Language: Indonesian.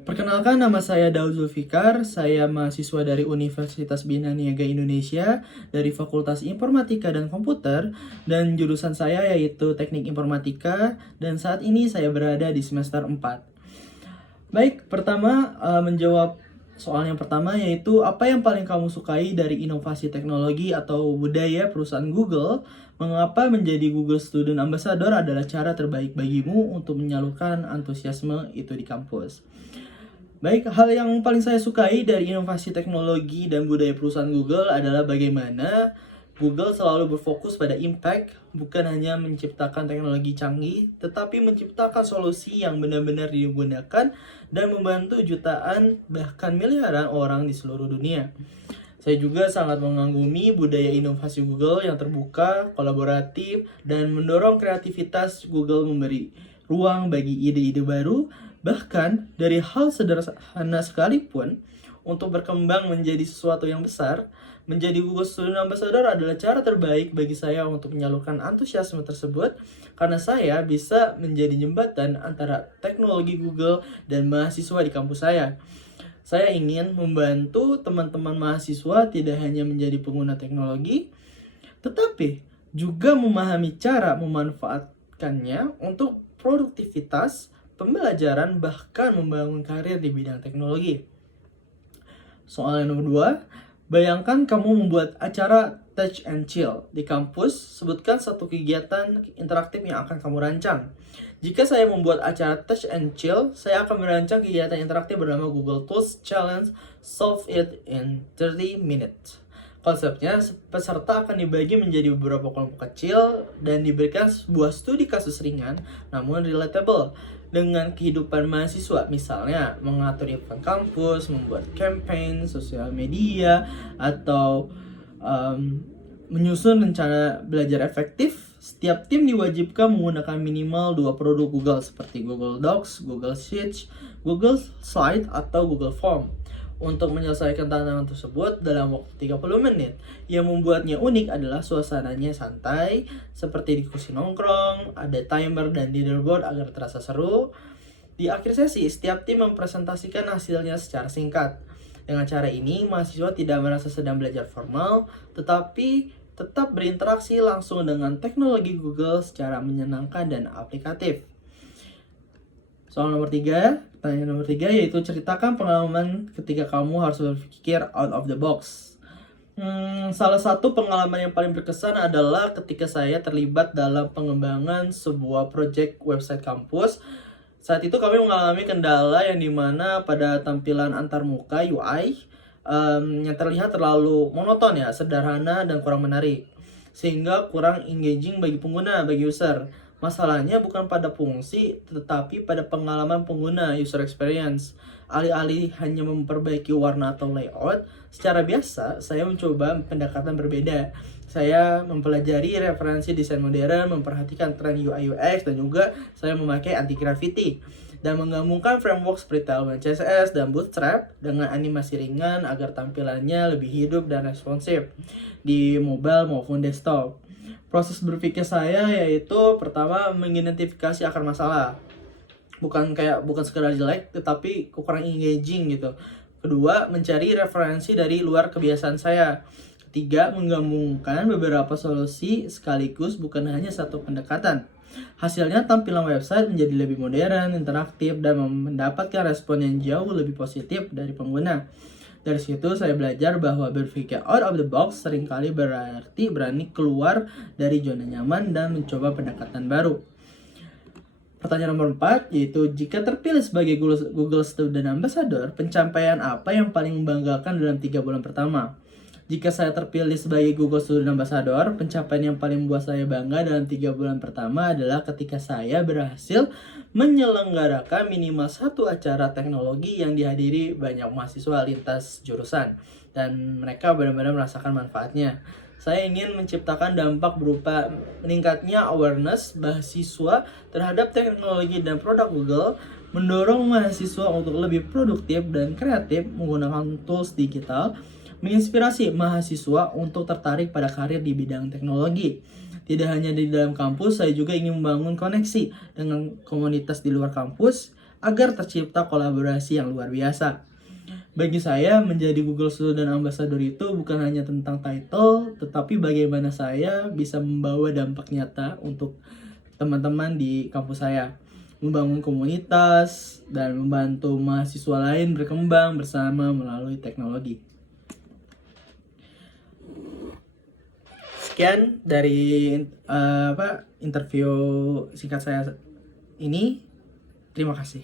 Perkenalkan, nama saya Daud Zulfikar. Saya mahasiswa dari Universitas Bina Niaga Indonesia dari Fakultas Informatika dan Komputer, dan jurusan saya yaitu Teknik Informatika, dan saat ini saya berada di semester 4. Baik, pertama menjawab soal yang pertama, yaitu apa yang paling kamu sukai dari inovasi teknologi atau budaya perusahaan Google? Mengapa menjadi Google Student Ambassador adalah cara terbaik bagimu untuk menyalurkan antusiasme itu di kampus? Baik, hal yang paling saya sukai dari inovasi teknologi dan budaya perusahaan Google adalah bagaimana Google selalu berfokus pada impact, bukan hanya menciptakan teknologi canggih, tetapi menciptakan solusi yang benar-benar digunakan dan membantu jutaan, bahkan miliaran orang di seluruh dunia. Saya juga sangat mengagumi budaya inovasi Google yang terbuka, kolaboratif, dan mendorong kreativitas. Google memberi ruang bagi ide-ide baru, bahkan dari hal sederhana sekalipun, untuk berkembang menjadi sesuatu yang besar. Menjadi Google Student Ambassador adalah cara terbaik bagi saya untuk menyalurkan antusiasme tersebut, karena saya bisa menjadi jembatan antara teknologi Google dan mahasiswa di kampus saya. Saya ingin membantu teman-teman mahasiswa tidak hanya menjadi pengguna teknologi, tetapi juga memahami cara memanfaatkannya untuk produktivitas, pembelajaran, bahkan membangun karir di bidang teknologi. Soal yang nomor 2, bayangkan kamu membuat acara Touch and Chill di kampus. Sebutkan satu kegiatan interaktif yang akan kamu rancang. Jika saya membuat acara Touch and Chill, saya akan merancang kegiatan interaktif bernama Google Tools Challenge Solve It in 30 Minutes. Konsepnya, peserta akan dibagi menjadi beberapa kelompok kecil dan diberikan sebuah studi kasus ringan namun relatable dengan kehidupan mahasiswa, misalnya mengatur event kampus, membuat campaign sosial media, atau menyusun rencana belajar efektif. Setiap tim diwajibkan menggunakan minimal 2 produk Google seperti Google Docs, Google Sheets, Google Slide, atau Google Form untuk menyelesaikan tantangan tersebut dalam waktu 30 menit. Yang membuatnya unik adalah suasananya santai, seperti diskusi nongkrong, ada timer dan leaderboard agar terasa seru. Di akhir sesi, setiap tim mempresentasikan hasilnya secara singkat. Dengan cara ini, mahasiswa tidak merasa sedang belajar formal, tetapi tetap berinteraksi langsung dengan teknologi Google secara menyenangkan dan aplikatif. Soal nomor 3, pertanyaan nomor 3, yaitu ceritakan pengalaman ketika kamu harus berpikir out of the box. Salah satu pengalaman yang paling berkesan adalah ketika saya terlibat dalam pengembangan sebuah project website kampus. Saat itu kami mengalami kendala yang dimana pada tampilan antarmuka UI yang terlihat terlalu monoton ya, sederhana dan kurang menarik, sehingga kurang engaging bagi pengguna, bagi user. Masalahnya bukan pada fungsi, tetapi pada pengalaman pengguna, user experience. Alih-alih hanya memperbaiki warna atau layout, secara biasa saya mencoba pendekatan berbeda. Saya mempelajari referensi desain modern, memperhatikan tren UI UX, dan juga saya memakai anti-graffiti dan menggabungkan framework seperti Tailwind CSS dan Bootstrap dengan animasi ringan agar tampilannya lebih hidup dan responsif di mobile maupun desktop. Proses berpikir saya yaitu pertama mengidentifikasi akar masalah. Bukan sekedar jelek, tetapi kurang engaging gitu. Kedua, mencari referensi dari luar kebiasaan saya. Ketiga, menggabungkan beberapa solusi sekaligus, bukan hanya satu pendekatan. Hasilnya, tampilan website menjadi lebih modern, interaktif, dan mendapatkan respon yang jauh lebih positif dari pengguna. Dari situ saya belajar bahwa berpikir out of the box seringkali berarti berani keluar dari zona nyaman dan mencoba pendekatan baru. Pertanyaan nomor 4, yaitu jika terpilih sebagai Google Student Ambassador, pencapaian apa yang paling membanggakan dalam 3 bulan pertama? Jika saya terpilih sebagai Google Student Ambassador, pencapaian yang paling membuat saya bangga dalam 3 bulan pertama adalah ketika saya berhasil menyelenggarakan minimal satu acara teknologi yang dihadiri banyak mahasiswa lintas jurusan, dan mereka benar-benar merasakan manfaatnya. Saya ingin menciptakan dampak berupa meningkatnya awareness mahasiswa terhadap teknologi dan produk Google, mendorong mahasiswa untuk lebih produktif dan kreatif menggunakan tools digital, menginspirasi mahasiswa untuk tertarik pada karir di bidang teknologi. Tidak hanya di dalam kampus, saya juga ingin membangun koneksi dengan komunitas di luar kampus agar tercipta kolaborasi yang luar biasa. Bagi saya, menjadi Google Student Ambassador itu bukan hanya tentang title, tetapi bagaimana saya bisa membawa dampak nyata untuk teman-teman di kampus saya, membangun komunitas, dan membantu mahasiswa lain berkembang bersama melalui teknologi. Sekian dari interview singkat saya ini. Terima kasih.